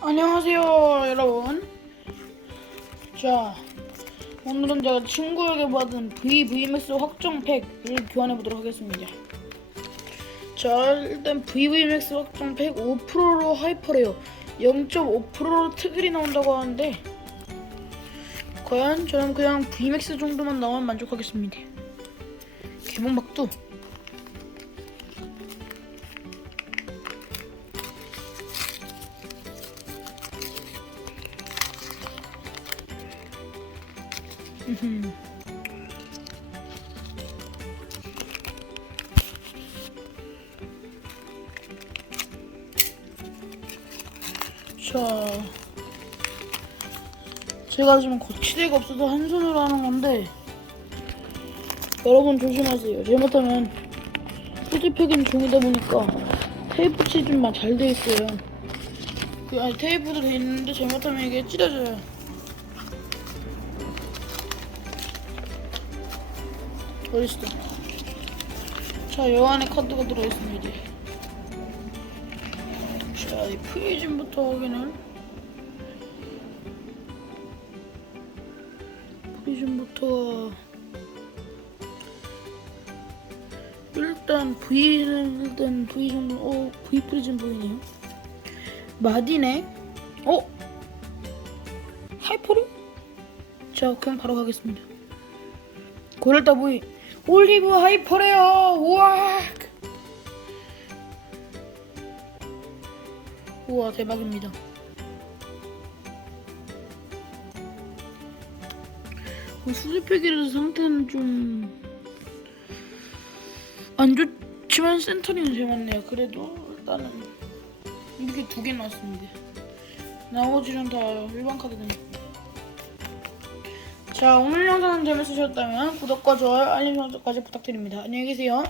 안녕하세요 여러분. 자 오늘은 제가 친구에게 받은 VVMAX 확정 팩을 교환해 보도록 하겠습니다. 자 일단 VVMAX 확정 팩 5%로 하이퍼래요. 0.5%로 특일이 나온다고 하는데 과연 저는 그냥 VMAX 정도만 나오면 만족하겠습니다. 개봉박두 자, 제가 지금 거치대가 없어서 한 손으로 하는 건데 여러분 조심하세요. 잘못하면 휴지팩인 종이다 보니까 테이프 칠좀만 잘 돼 있어요. 그 아니 테이프도 돼 있는데 잘못하면 이게 찢어져요. 어딨어? 자, 요 안에 카드가 들어있습니다. 자, 이 프리즘부터 확인을. 프리즘부터 일단 V는 일단 V 정도, 어, V 프리즘 보이네요. 마디네. 어? 하이퍼리? 자, 그럼 바로 가겠습니다. 고릴다 보이 올리브 하이퍼래요. 우와. 우와 대박입니다. 어, 수제팩이라서 상태는 좀 안 좋지만 센터링은 제일 맞네요. 그래도 일단은 이렇게 두 개 나왔습니다. 나머지는 다 일반 카드네요 자 오늘 영상은 재밌으셨다면 구독과 좋아요 알림 설정까지 부탁드립니다. 안녕히 계세요